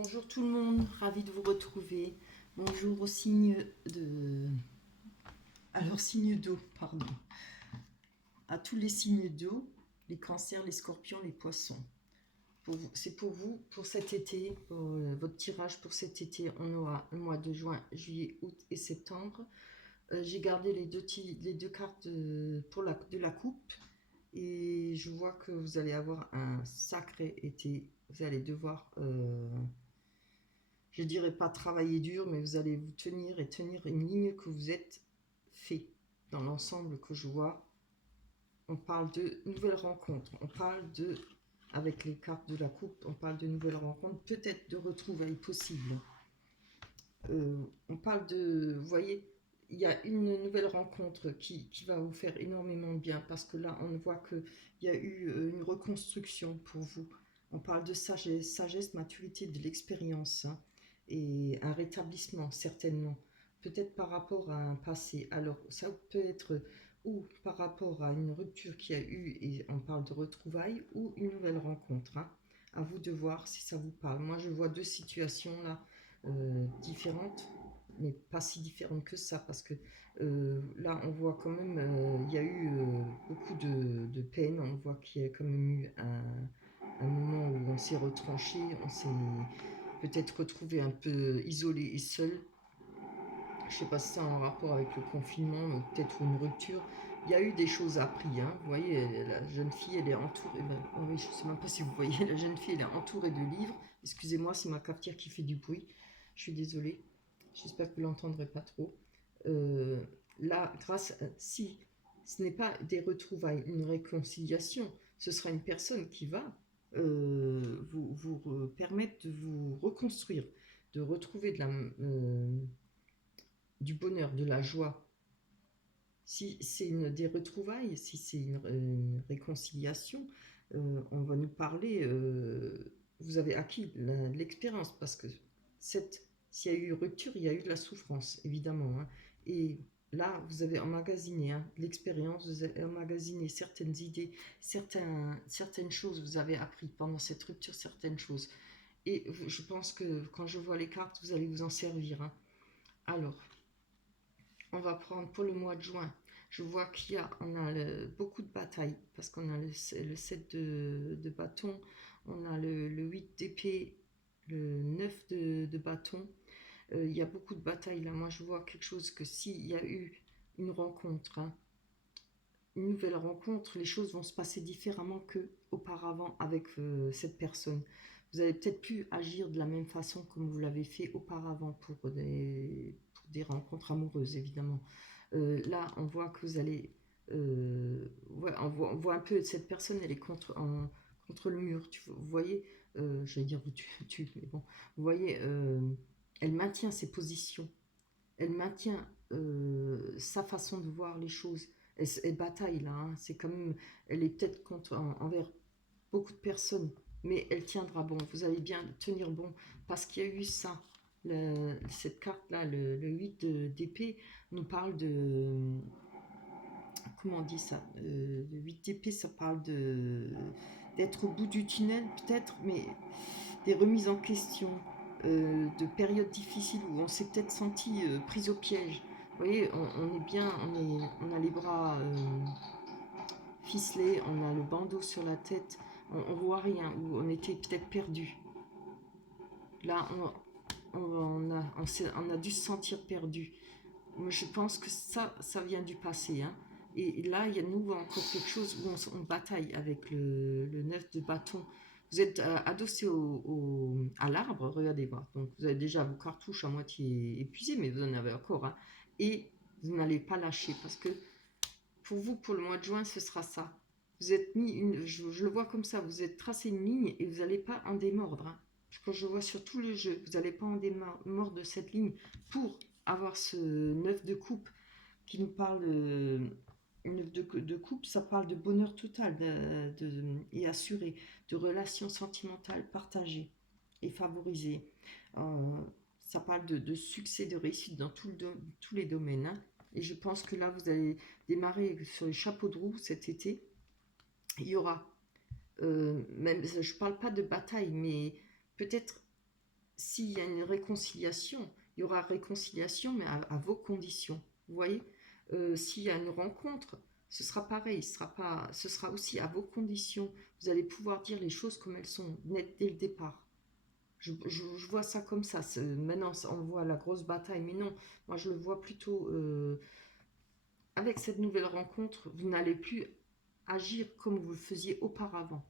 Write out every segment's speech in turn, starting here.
Bonjour tout le monde, ravi de vous retrouver. Bonjour au signe de... Alors, signe d'eau, pardon. À tous les signes d'eau, les cancers, les scorpions, les poissons. C'est pour vous, pour cet été, pour, votre tirage pour cet été. On aura le mois de juin, juillet, août et septembre. J'ai gardé les deux cartes de la coupe. Et je vois que vous allez avoir un sacré été. Vous allez devoir... je dirais pas travailler dur, mais vous allez vous tenir et tenir une ligne que vous êtes fait. Dans l'ensemble que je vois, on parle de nouvelles rencontres, on parle de, avec les cartes de la coupe, on parle de nouvelles rencontres, peut-être de retrouvailles possibles. On parle de, vous voyez, il y a une nouvelle rencontre qui va vous faire énormément de bien, parce que là, on voit qu'il y a eu une reconstruction pour vous. On parle de sagesse, maturité, de l'expérience, hein, et un rétablissement, certainement. Peut-être par rapport à un passé. Alors, ça peut être ou par rapport à une rupture qu'il y a eu, et on parle de retrouvailles, ou une nouvelle rencontre, hein. À vous de voir si ça vous parle. Moi, je vois deux situations là différentes, mais pas si différentes que ça, parce que là, on voit quand même, il y a eu beaucoup de peine, on voit qu'il y a quand même eu un moment où on s'est retranché, on s'est peut-être retrouvé un peu isolé et seul. Je ne sais pas si c'est en rapport avec le confinement, mais peut-être une rupture. Il y a eu des choses apprises, hein. Vous voyez, la jeune fille, elle est entourée. Oui, je ne sais même pas si vous voyez, la jeune fille, elle est entourée de livres. Excusez-moi, c'est ma cafetière qui fait du bruit. Je suis désolée. J'espère que vous l'entendrez pas trop. Euh, Là, si ce n'est pas des retrouvailles, une réconciliation, ce sera une personne qui va vous permettre de vous reconstruire, de retrouver du bonheur, de la joie. Si c'est des retrouvailles, si c'est une réconciliation, on va nous parler, vous avez acquis l'expérience, parce que s'il y a eu rupture, il y a eu de la souffrance, évidemment, hein. Et là, vous avez emmagasiné, hein, l'expérience, vous avez emmagasiné certaines idées, certaines choses, vous avez appris pendant cette rupture, certaines choses. Et je pense que quand je vois les cartes, vous allez vous en servir, hein. Alors, on va prendre pour le mois de juin. Je vois on a beaucoup de batailles, parce qu'on a le 7 de bâton, on a le 8 d'épée, le 9 de bâton. Il y a beaucoup de batailles là. Moi, je vois quelque chose que s'il y a eu une rencontre, hein, une nouvelle rencontre, les choses vont se passer différemment que auparavant avec cette personne. Vous avez peut-être pu agir de la même façon comme vous l'avez fait auparavant pour des rencontres amoureuses, évidemment. Là, on voit que vous allez... ouais, on voit un peu cette personne, elle est contre le mur. Vous voyez, j'allais dire mais bon, vous voyez, elle maintient ses positions, elle maintient sa façon de voir les choses. Elle bataille là, hein. C'est quand même, elle est peut-être envers beaucoup de personnes, mais elle tiendra bon. Vous allez bien tenir bon, parce qu'il y a eu ça. Cette carte-là, le 8 d'épée, nous parle de... Comment on dit ça, le 8 d'épée, ça parle d'être au bout du tunnel, peut-être, mais des remises en question, de périodes difficiles où on s'est peut-être senti pris au piège. Vous voyez, on est bien, on a les bras ficelés, on a le bandeau sur la tête, on voit rien, ou on était peut-être perdu. Là, on a dû se sentir perdu. Moi, je pense que ça vient du passé, hein. Et là, il y a nous encore quelque chose où on bataille avec le 9 de bâton. Vous êtes adossé à l'arbre, regardez voir. Donc, vous avez déjà vos cartouches à moitié épuisées, mais vous en avez encore, hein. Et vous n'allez pas lâcher, parce que pour vous, pour le mois de juin, ce sera ça. Vous êtes je le vois comme ça, vous êtes tracé une ligne et vous n'allez pas en démordre, hein. Quand je vois sur tout le jeu, vous n'allez pas en démordre de cette ligne pour avoir ce 9 de coupe qui nous parle de coupe, ça parle de bonheur total et assuré, de relations sentimentales partagées et favorisées. Euh, Ça parle de succès, de réussite dans tous les domaines, hein. Et je pense que là, vous allez démarrer sur les chapeaux de roue cet été. Il y aura, même, je ne parle pas de bataille, mais peut-être s'il y a une réconciliation, il y aura réconciliation, mais à vos conditions. Vous voyez. S'il y a une rencontre, ce sera pareil, ce sera aussi à vos conditions. Vous allez pouvoir dire les choses comme elles sont, nettes dès le départ. Je vois ça comme ça. Maintenant, on voit la grosse bataille, mais non, moi je le vois plutôt avec cette nouvelle rencontre, vous n'allez plus agir comme vous le faisiez auparavant.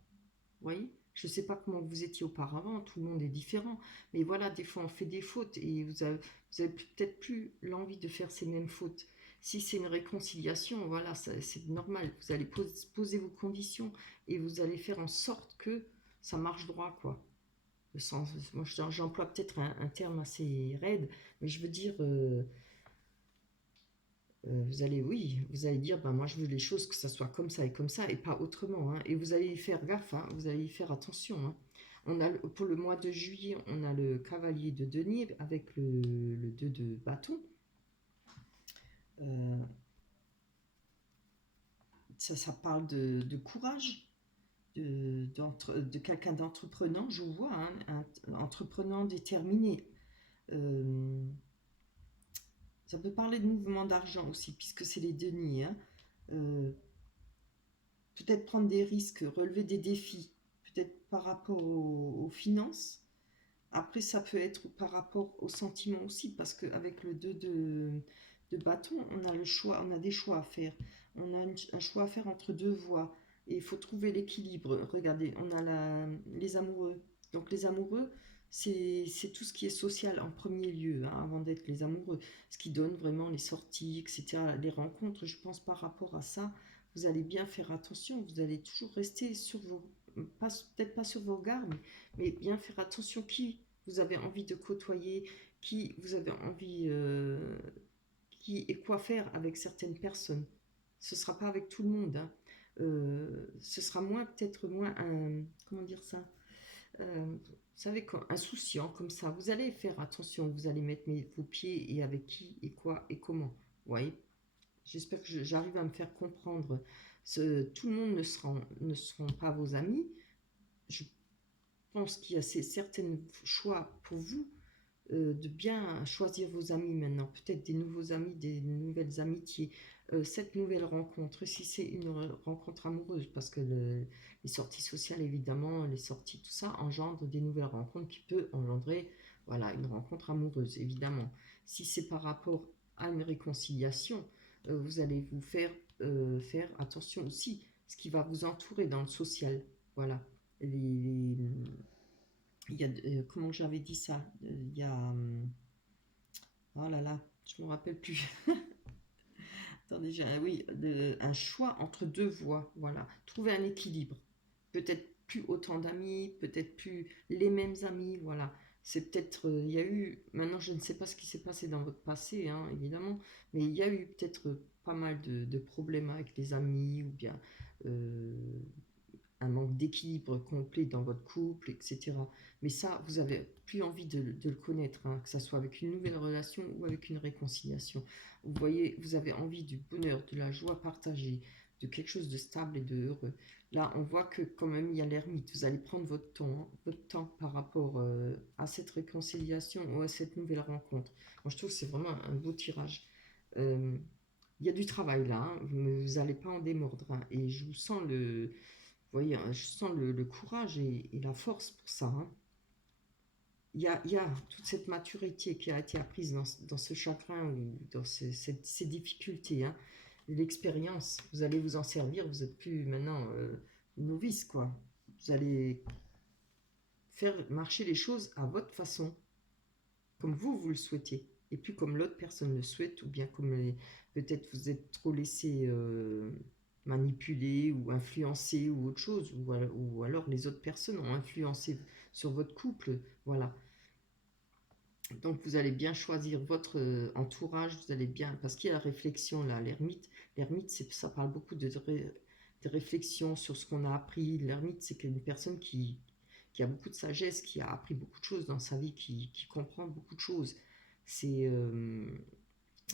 Vous voyez. Je ne sais pas comment vous étiez auparavant, tout le monde est différent, mais voilà, des fois on fait des fautes et vous avez peut-être plus l'envie de faire ces mêmes fautes. Si c'est une réconciliation, voilà, c'est normal. Vous allez poser vos conditions et vous allez faire en sorte que ça marche droit, quoi. Moi, j'emploie peut-être un terme assez raide, mais je veux dire, vous allez, oui, vous allez dire, ben moi je veux les choses que ça soit comme ça et pas autrement, hein. Et vous allez y faire gaffe, hein, vous allez y faire attention, hein. Pour le mois de juillet, on a le cavalier de denier avec le 2 de bâton. Euh, ça parle de courage, de quelqu'un d'entreprenant, je vous vois, hein, un entreprenant déterminé. Euh, Ça peut parler de mouvement d'argent aussi, puisque c'est les deniers, hein. Euh, Peut-être prendre des risques, relever des défis, peut-être par rapport aux finances. Après, ça peut être par rapport aux sentiments aussi, parce qu'avec le 2 de bâton, on a le choix, on a des choix à faire. On a un choix à faire entre deux voies. Et il faut trouver l'équilibre. Regardez, on a les amoureux. Donc les amoureux, c'est tout ce qui est social en premier lieu, hein, avant d'être les amoureux. Ce qui donne vraiment les sorties, etc. Les rencontres, je pense par rapport à ça, vous allez bien faire attention. Vous allez toujours rester sur vos... Peut-être pas sur vos gardes, mais bien faire attention qui vous avez envie de côtoyer, qui vous avez envie, qui et quoi faire avec certaines personnes. Ce ne sera pas avec tout le monde, hein. Ce sera peut-être moins un, comment dire ça, vous savez, insouciant comme ça. Vous allez faire attention, vous allez mettre vos pieds et avec qui et quoi et comment. Vous voyez. J'espère que j'arrive à me faire comprendre. Tout le monde ne seront pas vos amis. Je pense qu'il y a certains choix pour vous, de bien choisir vos amis maintenant, peut-être des nouveaux amis, des nouvelles amitiés. Cette nouvelle rencontre, si c'est une rencontre amoureuse, parce que les sorties sociales, évidemment, les sorties, tout ça, engendrent des nouvelles rencontres qui peuvent engendrer, voilà, une rencontre amoureuse, évidemment. Si c'est par rapport à une réconciliation, vous allez vous faire attention aussi, ce qui va vous entourer dans le social, voilà. Les, il y a, comment j'avais dit ça, il y a, oh là là, je me rappelle plus. Attendez, oui, un choix entre deux voies, voilà. Trouver un équilibre. Peut-être plus autant d'amis, peut-être plus les mêmes amis, voilà. C'est peut-être, il y a eu, maintenant je ne sais pas ce qui s'est passé dans votre passé, hein, évidemment, mais il y a eu peut-être pas mal de problèmes avec les amis, ou bien euh, un manque d'équilibre complet dans votre couple, etc. Mais ça, vous avez plus envie de le connaître, hein, que ce soit avec une nouvelle relation ou avec une réconciliation. Vous voyez, vous avez envie du bonheur, de la joie partagée, de quelque chose de stable et de heureux. Là, on voit que quand même, il y a l'ermite. Vous allez prendre votre temps par rapport à cette réconciliation ou à cette nouvelle rencontre. Moi, je trouve que c'est vraiment un beau tirage. Euh, il y a du travail là, hein, vous n'allez pas en démordre, hein, et je vous sens vous voyez, hein, je sens le courage et la force pour ça, hein. Il y a toute cette maturité qui a été apprise dans ce chagrin ou dans ces difficultés, hein. L'expérience, vous allez vous en servir, vous n'êtes plus maintenant novice, quoi. Vous allez faire marcher les choses à votre façon, comme vous le souhaitez, et plus comme l'autre personne le souhaite, ou bien comme peut-être vous êtes trop laissé manipuler ou influencer ou autre chose, ou alors les autres personnes ont influencé sur votre couple, voilà. Donc vous allez bien choisir votre entourage, vous allez bien, parce qu'il y a la réflexion là, l'ermite ça parle beaucoup de réflexion sur ce qu'on a appris. L'ermite, c'est une personne qui a beaucoup de sagesse, qui a appris beaucoup de choses dans sa vie, qui comprend beaucoup de choses. C'est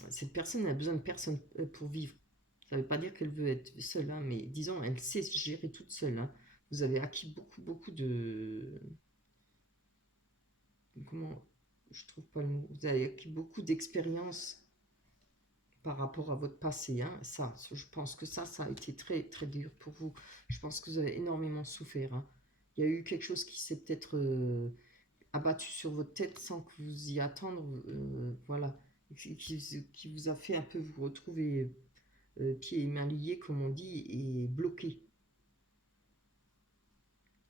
Cette personne a besoin de personne pour vivre. Ça ne veut pas dire qu'elle veut être seule, hein, mais disons, elle sait se gérer toute seule, hein. Vous avez acquis beaucoup comment, je trouve pas le mot, vous avez acquis beaucoup d'expérience par rapport à votre passé, hein. Ça, je pense que ça a été très très dur pour vous. Je pense que vous avez énormément souffert, hein. Il y a eu quelque chose qui s'est peut-être abattu sur votre tête sans que vous y attendre, voilà, qui vous a fait un peu vous retrouver pieds et mains liés, comme on dit, et bloqué.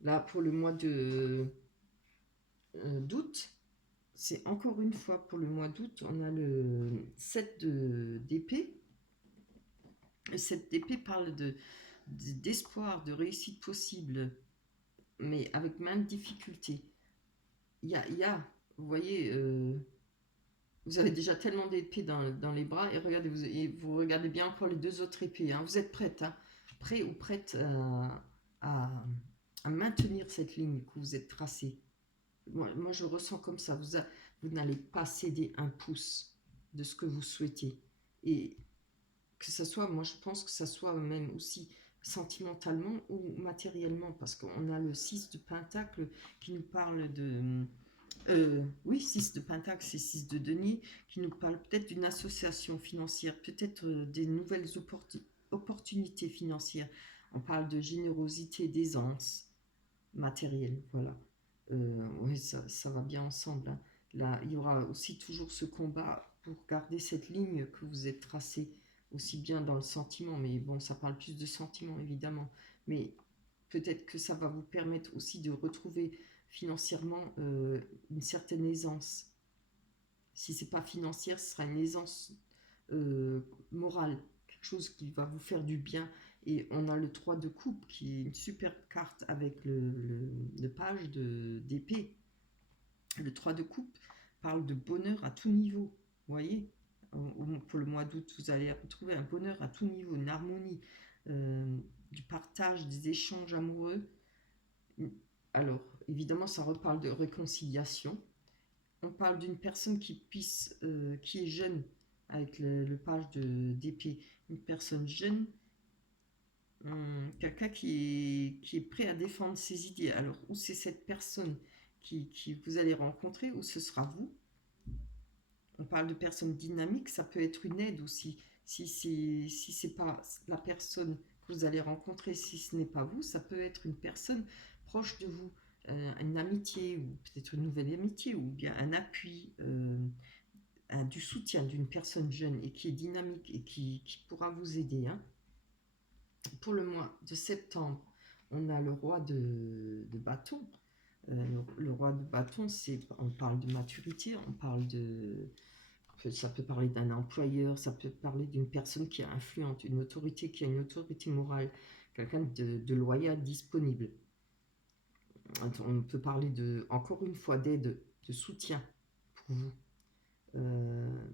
Là, pour le mois de d'août, c'est encore une fois pour le mois d'août, on a le 7 d'épée. Le 7 d'épée parle d'espoir, de réussite possible, mais avec maintes difficultés. Vous voyez, vous avez déjà tellement d'épées dans les bras, et regardez, vous regardez bien encore les deux autres épées, hein. Vous êtes prête, hein, prêt ou prête à, à maintenir cette ligne que vous êtes tracée. Moi, je ressens comme ça, vous n'allez pas céder un pouce de ce que vous souhaitez. Et que ça soit, moi je pense que ça soit même aussi sentimentalement ou matériellement, parce qu'on a le 6 de Pentacle qui nous parle de... oui, 6 de Pentacle, c'est 6 de denier, qui nous parle peut-être d'une association financière, peut-être des nouvelles opportunités financières. On parle de générosité, d'aisance matérielle, voilà. Oui, ça va bien ensemble, hein. Là, il y aura aussi toujours ce combat pour garder cette ligne que vous êtes tracée, aussi bien dans le sentiment, mais bon, ça parle plus de sentiment évidemment, mais peut-être que ça va vous permettre aussi de retrouver financièrement une certaine aisance. Si c'est pas financière, ce sera une aisance euh, morale, quelque chose qui va vous faire du bien. Et on a le 3 de coupe qui est une super carte avec le page d'épée. Le 3 de coupe parle de bonheur à tout niveau. Vous voyez, pour le mois d'août, vous allez retrouver un bonheur à tout niveau, une harmonie, du partage, des échanges amoureux. Alors, évidemment, ça reparle de réconciliation. On parle d'une personne qui est jeune, avec le page d'épée, une personne jeune, quelqu'un qui est prêt à défendre ses idées. Alors, ou c'est cette personne qui vous allez rencontrer, ou ce sera vous. On parle de personnes dynamiques, ça peut être une aide aussi. Si c'est pas la personne que vous allez rencontrer, si ce n'est pas vous, ça peut être une personne proche de vous, une amitié, ou peut-être une nouvelle amitié, ou bien un appui, du soutien d'une personne jeune et qui est dynamique et qui pourra vous aider, hein. Pour le mois de septembre, on a le roi de bâton. Le roi de bâton, on parle de maturité, on parle ça peut parler d'un employeur, ça peut parler d'une personne qui est influente, une autorité qui a une autorité morale, quelqu'un de loyal, disponible. On peut parler encore une fois, d'aide, de soutien pour vous. Euh,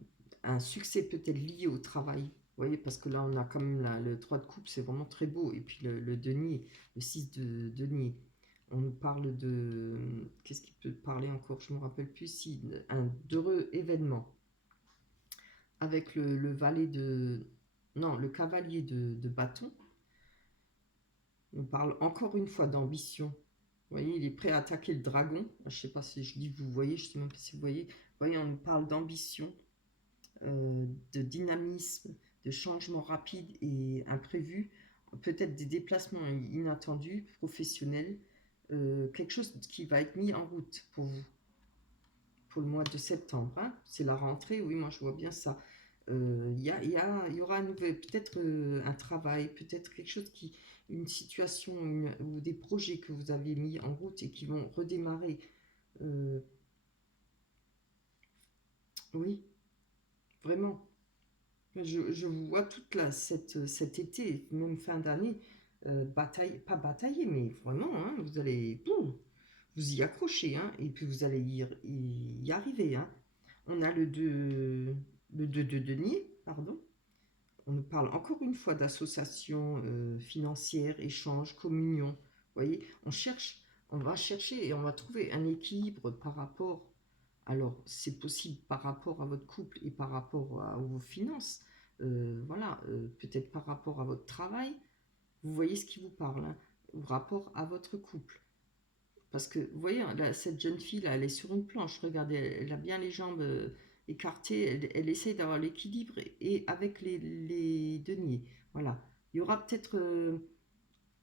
un succès peut-être lié au travail. Vous voyez, parce que là, on a quand même le 3 de coupe, c'est vraiment très beau. Et puis le denier, le 6 de denier. On nous parle de... Qu'est-ce qui peut parler encore? Je ne me rappelle plus. Si, d'heureux événements. Avec le valet de... Non, le cavalier de bâton. On parle encore une fois d'ambition. Vous voyez, il est prêt à attaquer le dragon. Je ne sais pas si je dis vous voyez, je ne sais même pas si vous voyez. Vous voyez, on nous parle d'ambition, de dynamisme, de changement rapide et imprévu, peut-être des déplacements inattendus, professionnels, quelque chose qui va être mis en route pour vous, pour le mois de septembre, hein. C'est la rentrée, oui, moi je vois bien ça. Il y aura peut-être un travail, peut-être quelque chose une situation ou des projets que vous avez mis en route et qui vont redémarrer. Euh, oui, vraiment. Je vous vois cet été, même fin d'année, pas batailler, mais vraiment, hein, vous allez vous y accrocher, hein, et puis vous allez y arriver, hein. On a le 2 de denier, pardon. On nous parle encore une fois d'association financière, échange, communion. Vous voyez, on va chercher et on va trouver un équilibre par rapport. Alors, c'est possible par rapport à votre couple et par rapport à vos finances. Voilà, peut-être par rapport à votre travail. Vous voyez ce qui vous parle, hein, ou rapport à votre couple. Parce que, vous voyez, hein, là, cette jeune fille, là, elle est sur une planche. Regardez, elle a bien les jambes écartées. Elle essaye d'avoir l'équilibre et avec les deniers. Voilà. Il y aura peut-être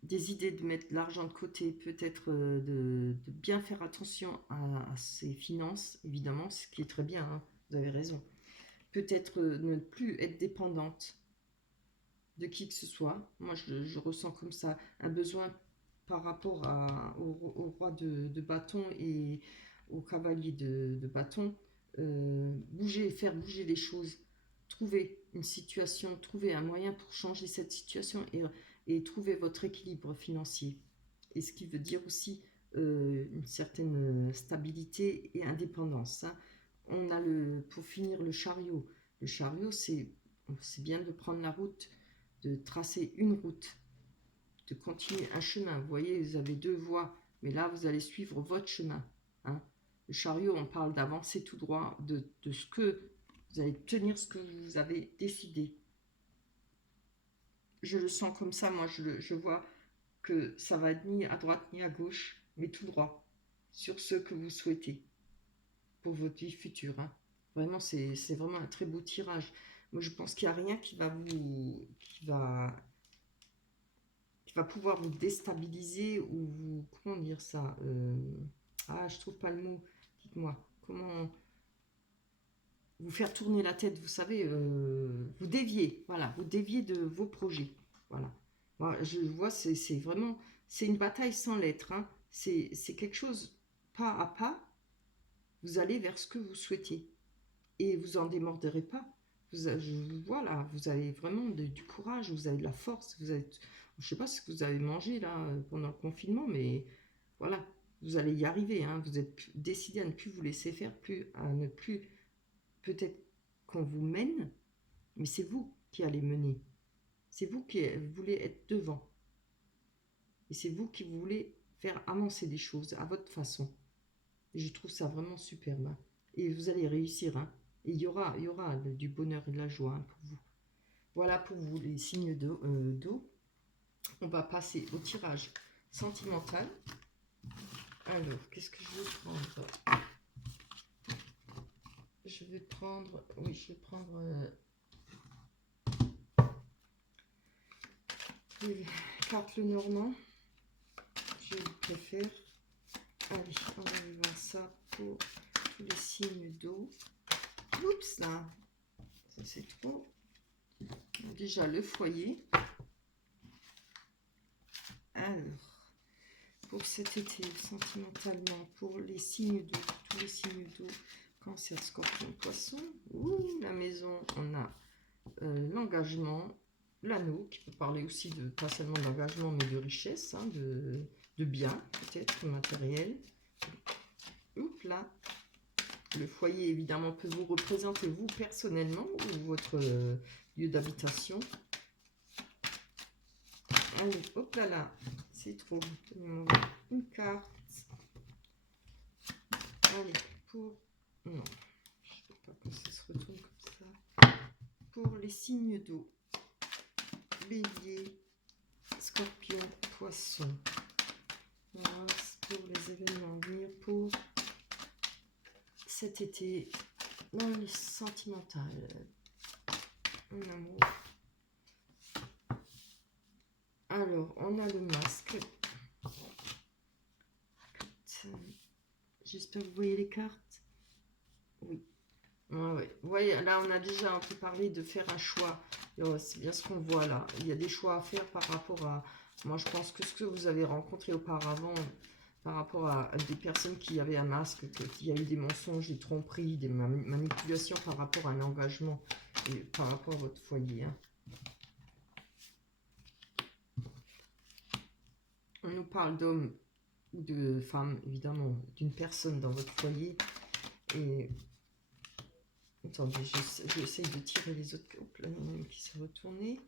des idées de mettre de l'argent de côté, peut-être de bien faire attention à ses finances, évidemment, ce qui est très bien, hein, vous avez raison. Peut-être ne plus être dépendante de qui que ce soit. Moi, je ressens comme ça un besoin par rapport au roi de bâton et au cavalier de bâton. Bouger, faire bouger les choses, trouver une situation, trouver un moyen pour changer cette situation et trouver votre équilibre financier. Et ce qui veut dire aussi une certaine stabilité et indépendance, hein. On a pour finir le chariot. Le chariot, c'est bien de prendre la route, de tracer une route, de continuer un chemin. Vous voyez, vous avez deux voies, mais là, vous allez suivre votre chemin, hein. Le chariot, on parle d'avancer tout droit, de ce que vous allez tenir, ce que vous avez décidé. Je le sens comme ça, moi, je vois que ça va être ni à droite ni à gauche, mais tout droit, sur ce que vous souhaitez pour votre vie future, hein. Vraiment, c'est vraiment un très beau tirage. Moi, je pense qu'il n'y a rien qui va pouvoir vous déstabiliser ou vous, comment dire ça, je trouve pas le mot, dites-moi, comment vous faire tourner la tête, vous savez, vous dévier, voilà, vous dévier de vos projets, voilà. Moi, je vois, c'est vraiment, c'est une bataille sans lettres, hein. C'est quelque chose, pas à pas, vous allez vers ce que vous souhaitez et vous en démorderez pas. Voilà, vous avez vraiment du courage, vous avez de la force, je ne sais pas ce que vous avez mangé là pendant le confinement, mais voilà, vous allez y arriver, hein. Vous êtes décidé à ne plus vous laisser faire, à ne plus, peut-être qu'on vous mène, mais c'est vous qui allez mener. C'est vous qui voulez être devant. Et c'est vous qui voulez faire avancer des choses à votre façon. Et je trouve ça vraiment superbe, hein. Et vous allez réussir, hein. Et il y aura du bonheur et de la joie, hein, pour vous. Voilà pour vous les signes d'eau. On va passer au tirage sentimental. Alors, qu'est-ce que je vais prendre? Je vais prendre les cartes Lenormand. Je préfère. Allez, on va aller voir ça pour tous les signes d'eau. Oups, là, ça c'est trop. Déjà le foyer. Alors, pour cet été, sentimentalement, pour les signes d'eau, tous les signes d'eau, Cancer, Scorpion, Poisson. Ouh, la maison, on a l'engagement, l'anneau, qui peut parler aussi de, pas seulement d'engagement, mais de richesse, hein, de biens, peut-être, matériel. Oups, là. Le foyer, évidemment, peut vous représenter vous personnellement ou votre lieu d'habitation. Allez, hop là là, c'est trop. Une carte. Allez, pour... Non, je ne veux pas que ça se retourne comme ça. Pour les signes d'eau. Bélier, Scorpion, Poisson. Voilà, pour les événements à venir, pour cet été, dans les sentimentales, en amour. Alors, on a le masque. J'espère que vous voyez les cartes. Oui. Ouais. Vous voyez, là, on a déjà un peu parlé de faire un choix. C'est bien ce qu'on voit là. Il y a des choix à faire par rapport à... Moi, je pense que ce que vous avez rencontré auparavant, par rapport à des personnes qui avaient un masque, qu'il y a eu des mensonges, des tromperies, des manipulations par rapport à un engagement et par rapport à votre foyer, hein. On nous parle d'hommes ou de femmes, évidemment, d'une personne dans votre foyer. Et attendez, j'essaye de tirer les autres cartes. Hop là, il y en a une qui s'est retournée.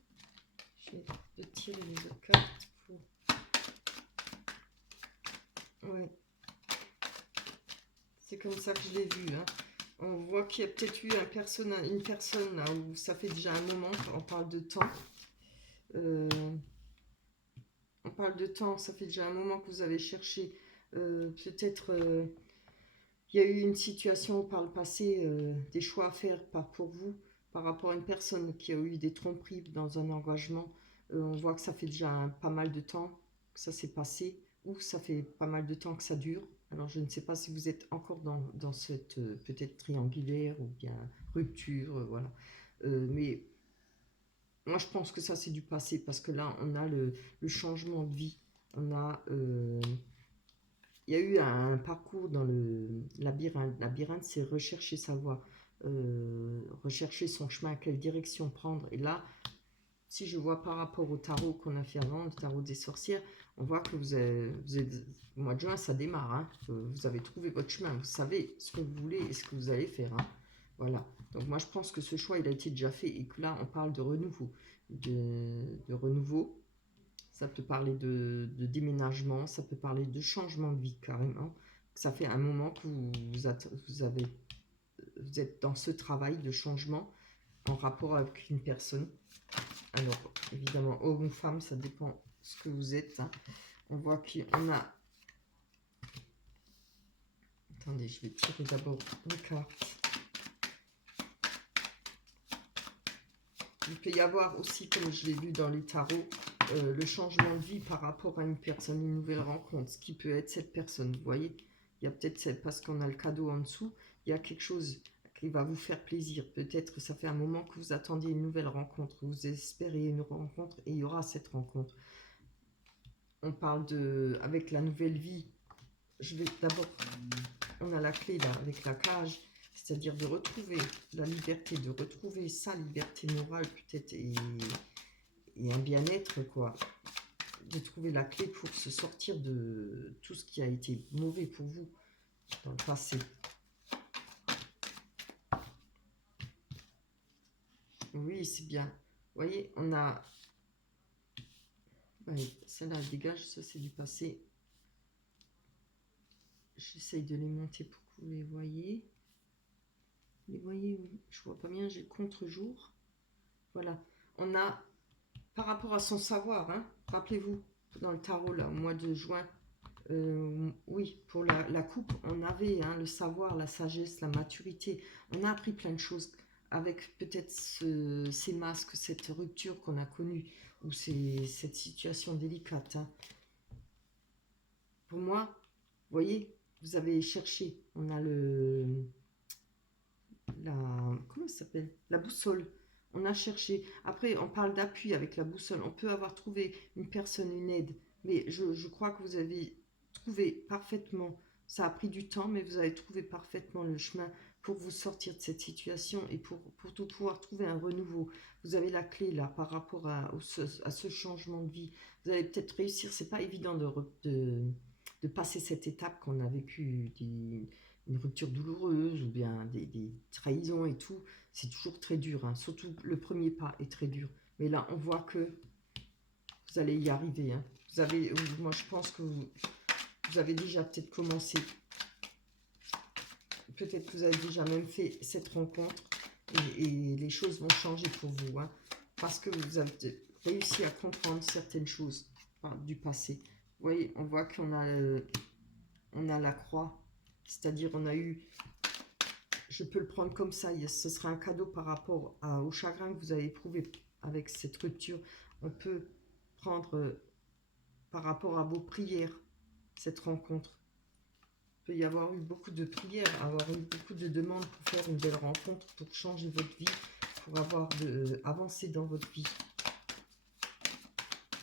Je vais de tirer les autres cartes pour... Ouais. C'est comme ça que je l'ai vu, hein. On voit qu'il y a peut-être eu une personne là où ça fait déjà un moment, on parle de temps. On parle de temps, ça fait déjà un moment que vous avez cherché Peut-être il y a eu une situation par le passé, des choix à faire pour vous, par rapport à une personne qui a eu des tromperies dans un engagement. On voit que ça fait déjà pas mal de temps que ça s'est passé, ou ça fait pas mal de temps que ça dure. Alors je ne sais pas si vous êtes encore dans cette peut-être triangulaire ou bien rupture, voilà. Mais moi je pense que ça c'est du passé, parce que là on a le changement de vie. On a il y a eu un parcours dans le labyrinthe. Labyrinthe, c'est rechercher sa voie, rechercher son chemin, quelle direction prendre. Et là, si je vois par rapport au tarot qu'on a fait avant, le tarot des sorcières, on voit que vous êtes au mois de juin, ça démarre. Hein. Vous avez trouvé votre chemin, vous savez ce que vous voulez et ce que vous allez faire. Hein. Voilà. Donc moi, je pense que ce choix, il a été déjà fait et que là, on parle de renouveau. De renouveau. Ça peut parler de déménagement, ça peut parler de changement de vie carrément. Ça fait un moment que vous êtes dans ce travail de changement en rapport avec une personne. Alors, évidemment, homme ou femme, ça dépend ce que vous êtes. Hein. On voit qu'on a... Attendez, je vais tirer d'abord une carte. Il peut y avoir aussi, comme je l'ai vu dans les tarots, le changement de vie par rapport à une personne, une nouvelle rencontre, ce qui peut être cette personne. Vous voyez, il y a peut-être, parce qu'on a le cadeau en dessous, il y a quelque chose qui va vous faire plaisir. Peut-être que ça fait un moment que vous attendiez une nouvelle rencontre, vous espérez une rencontre et il y aura cette rencontre. On parle avec la nouvelle vie. Je vais d'abord, on a la clé là, avec la cage, c'est-à-dire de retrouver la liberté, de retrouver sa liberté morale peut-être et un bien-être, quoi. De trouver la clé pour se sortir de tout ce qui a été mauvais pour vous dans le passé. Oui, c'est bien. Vous voyez, on a... Ouais, celle-là, dégage, ça c'est du passé. J'essaye de les monter pour que vous les voyez. Les voyez, oui. Je vois pas bien, j'ai contre-jour. Voilà. On a, par rapport à son savoir, hein, rappelez-vous, dans le tarot, là, au mois de juin, oui, pour la coupe, on avait hein, le savoir, la sagesse, la maturité. On a appris plein de choses avec peut-être ces masques, cette rupture qu'on a connue, ou cette situation délicate. Hein. Pour moi, vous voyez, vous avez cherché, on a comment ça s'appelle? La boussole. On a cherché. Après, on parle d'appui avec la boussole. On peut avoir trouvé une personne, une aide. Mais je crois que vous avez trouvé parfaitement. Ça a pris du temps, mais vous avez trouvé parfaitement le chemin pour vous sortir de cette situation et pour tout pouvoir trouver un renouveau. Vous avez la clé là par rapport à ce changement de vie. Vous allez peut-être réussir. C'est pas évident de passer cette étape qu'on a vécue, une rupture douloureuse ou bien des trahisons et tout, c'est toujours très dur. Hein. Surtout le premier pas est très dur. Mais là, on voit que vous allez y arriver. Hein. Moi, je pense que vous avez déjà peut-être commencé. Peut-être que vous avez déjà même fait cette rencontre et les choses vont changer pour vous. Hein, parce que vous avez réussi à comprendre certaines choses du passé. Vous voyez, on voit on a la croix. C'est-à-dire, on a eu... Je peux le prendre comme ça. Ce sera un cadeau par rapport au chagrin que vous avez éprouvé avec cette rupture. On peut prendre par rapport à vos prières cette rencontre. Il peut y avoir eu beaucoup de prières, avoir eu beaucoup de demandes pour faire une belle rencontre, pour changer votre vie, pour avancer dans votre vie.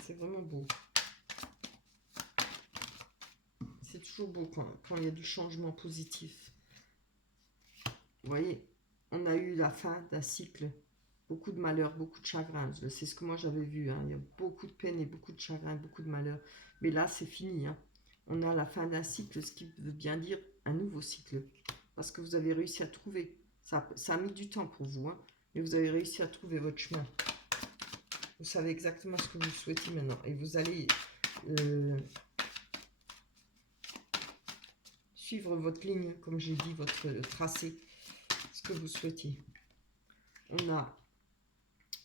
C'est vraiment beau. C'est toujours beau quand il y a du changement positif. Vous voyez, on a eu la fin d'un cycle, beaucoup de malheur, beaucoup de chagrin. C'est ce que moi j'avais vu. Hein. Il y a beaucoup de peine et beaucoup de chagrin, beaucoup de malheur. Mais là, c'est fini. Hein. On a la fin d'un cycle, ce qui veut bien dire un nouveau cycle. Parce que vous avez réussi à trouver. Ça a mis du temps pour vous, hein, mais vous avez réussi à trouver votre chemin. Vous savez exactement ce que vous souhaitez maintenant. Et vous allez suivre votre ligne, comme j'ai dit, votre tracé, ce que vous souhaitez.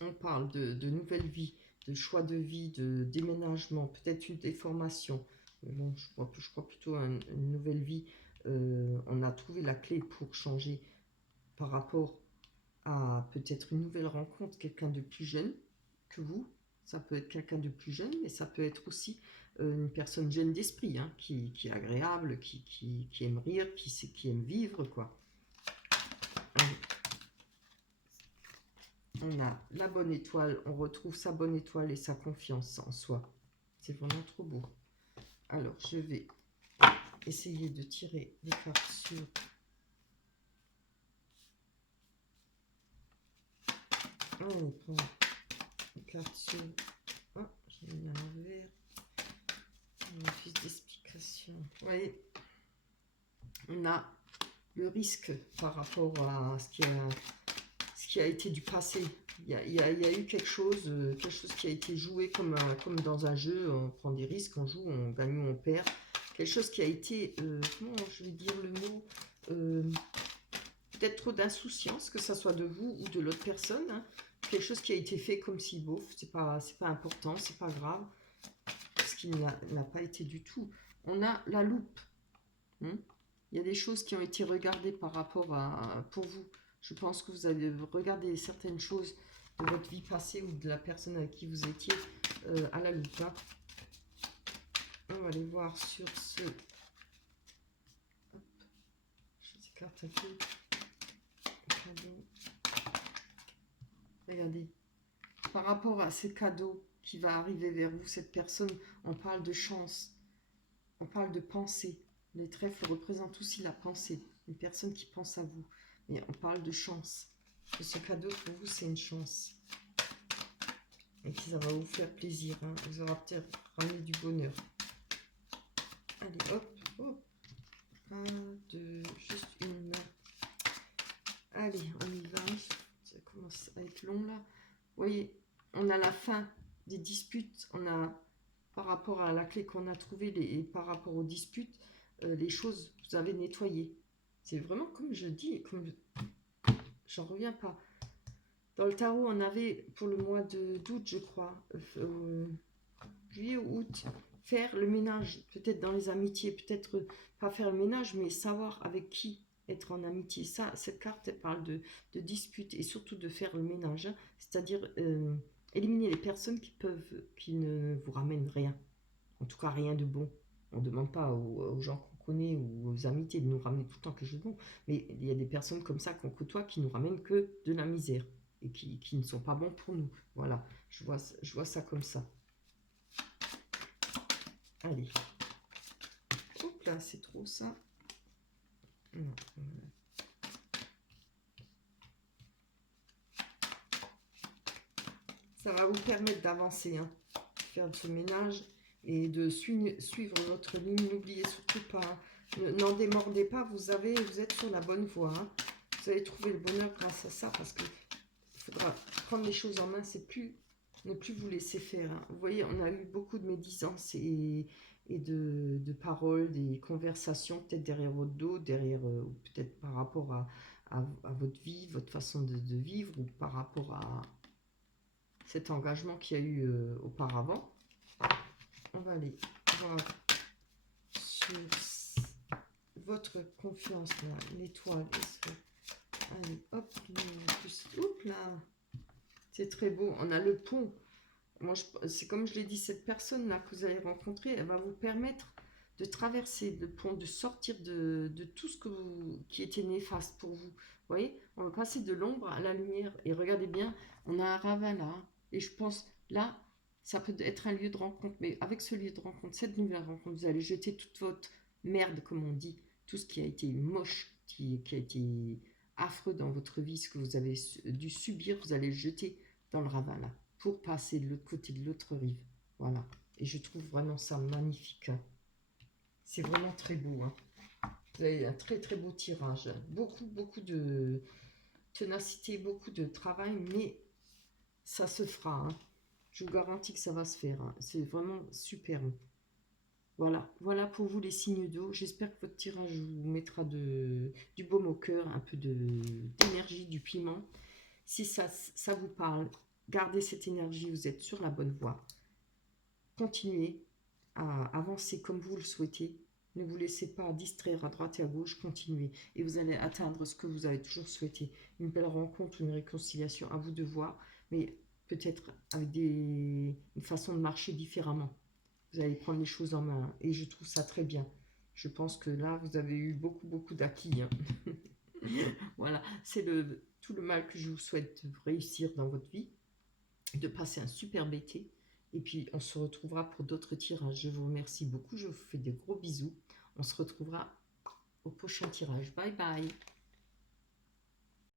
On parle de nouvelle vie, de choix de vie, de déménagement, peut-être une déformation. Bon, je crois plutôt à une nouvelle vie. On a trouvé la clé pour changer par rapport à peut-être une nouvelle rencontre, quelqu'un de plus jeune que vous. Ça peut être quelqu'un de plus jeune, mais ça peut être aussi une personne jeune d'esprit, hein, qui est agréable, qui aime rire, qui aime vivre, quoi. On a la bonne étoile, on retrouve sa bonne étoile et sa confiance en soi. C'est vraiment trop beau. Alors, je vais essayer de tirer des cartes sur... On prend des cartes sur... Ah, j'ai mis à l'envers. Plus d'explications. Vous voyez, on a le risque par rapport à ce qui a été du passé. Il y a eu quelque chose qui a été joué comme dans un jeu. On prend des risques, on joue, on gagne ou on perd. Quelque chose qui a été, comment je vais dire le mot, peut-être trop d'insouciance, que ça soit de vous ou de l'autre personne. Hein. Quelque chose qui a été fait comme si, bof, c'est pas important, c'est pas grave. Ce qui n'a pas été du tout. On a la loupe. Hein. Il y a des choses qui ont été regardées par rapport à, pour vous. Je pense que vous avez regardé certaines choses de votre vie passée ou de la personne avec qui vous étiez à la loupe. Hein. On va aller voir sur ce... Hop. Je écarte un peu. Cadeau. Regardez. Par rapport à ce cadeau qui va arriver vers vous, cette personne, on parle de chance. On parle de pensée. Les trèfles représentent aussi la pensée. Une personne qui pense à vous. Et on parle de chance. Et ce cadeau, pour vous, c'est une chance. Et que ça va vous faire plaisir. Hein. Vous aura peut-être ramené du bonheur. Allez, hop, hop. Un, deux, juste une main. Allez, on y va. Ça commence à être long, là. Vous voyez, on a la fin des disputes. On a, par rapport à la clé qu'on a trouvée et par rapport aux disputes, les choses, vous avez nettoyé. C'est vraiment comme je dis, comme j'en reviens pas. Dans le tarot, on avait pour le mois d'août, je crois, juillet ou août, faire le ménage, peut-être dans les amitiés, peut-être pas faire le ménage, mais savoir avec qui être en amitié. Ça, cette carte, elle parle de dispute et surtout de faire le ménage, hein. C'est-à-dire éliminer les personnes qui ne vous ramènent rien, en tout cas rien de bon. On ne demande pas aux gens qu'on connaît ou aux amitiés de nous ramener tout le temps quelque chose de bon, mais il y a des personnes comme ça qu'on côtoie qui nous ramènent que de la misère et qui ne sont pas bons pour nous. Voilà, je vois ça comme ça. Allez. Hop là, c'est trop ça. Non. Ça va vous permettre d'avancer, hein, faire ce ménage et de suivre votre ligne. N'oubliez surtout pas, n'en démordez pas, vous êtes sur la bonne voie. Hein. Vous allez trouver le bonheur grâce à ça parce qu'il faudra prendre les choses en main, c'est plus ne plus vous laisser faire. Hein. Vous voyez, on a eu beaucoup de médisances et de paroles, des conversations, peut-être derrière votre dos, derrière, ou peut-être par rapport à votre vie, votre façon de vivre, ou par rapport à cet engagement qu'il y a eu auparavant. On va aller voir sur votre confiance, l'étoile. Allez, hop, hop là. C'est très beau. On a le pont. C'est comme je l'ai dit, cette personne-là que vous allez rencontrer, elle va vous permettre de traverser le pont, de sortir de tout ce qui était néfaste pour vous. Vous voyez, on va passer de l'ombre à la lumière. Et regardez bien, on a un ravin là. Hein. Et je pense, là, ça peut être un lieu de rencontre. Mais avec ce lieu de rencontre, cette nouvelle rencontre, vous allez jeter toute votre merde, comme on dit. Tout ce qui a été moche, qui a été affreux dans votre vie, ce que vous avez dû subir, vous allez le jeter dans le ravin là, pour passer de l'autre côté, de l'autre rive. Voilà. Et je trouve vraiment ça magnifique. Hein. C'est vraiment très beau. Hein. Vous avez un très très beau tirage. Beaucoup de ténacité, beaucoup de travail, mais ça se fera. Hein. Je vous garantis que ça va se faire. Hein. C'est vraiment superbe. Voilà pour vous les signes d'eau. J'espère que votre tirage vous mettra du baume au cœur, un peu d'énergie, du piment. Si ça vous parle, gardez cette énergie, vous êtes sur la bonne voie. Continuez, à avancer comme vous le souhaitez. Ne vous laissez pas distraire à droite et à gauche, continuez. Et vous allez atteindre ce que vous avez toujours souhaité. Une belle rencontre, une réconciliation, à vous de voir, mais peut-être avec une façon de marcher différemment. Vous allez prendre les choses en main et je trouve ça très bien. Je pense que là, vous avez eu beaucoup, beaucoup d'acquis, hein. Voilà, c'est tout le mal que je vous souhaite de réussir dans votre vie, de passer un superbe été. Et puis, on se retrouvera pour d'autres tirages. Je vous remercie beaucoup. Je vous fais de gros bisous. On se retrouvera au prochain tirage. Bye bye.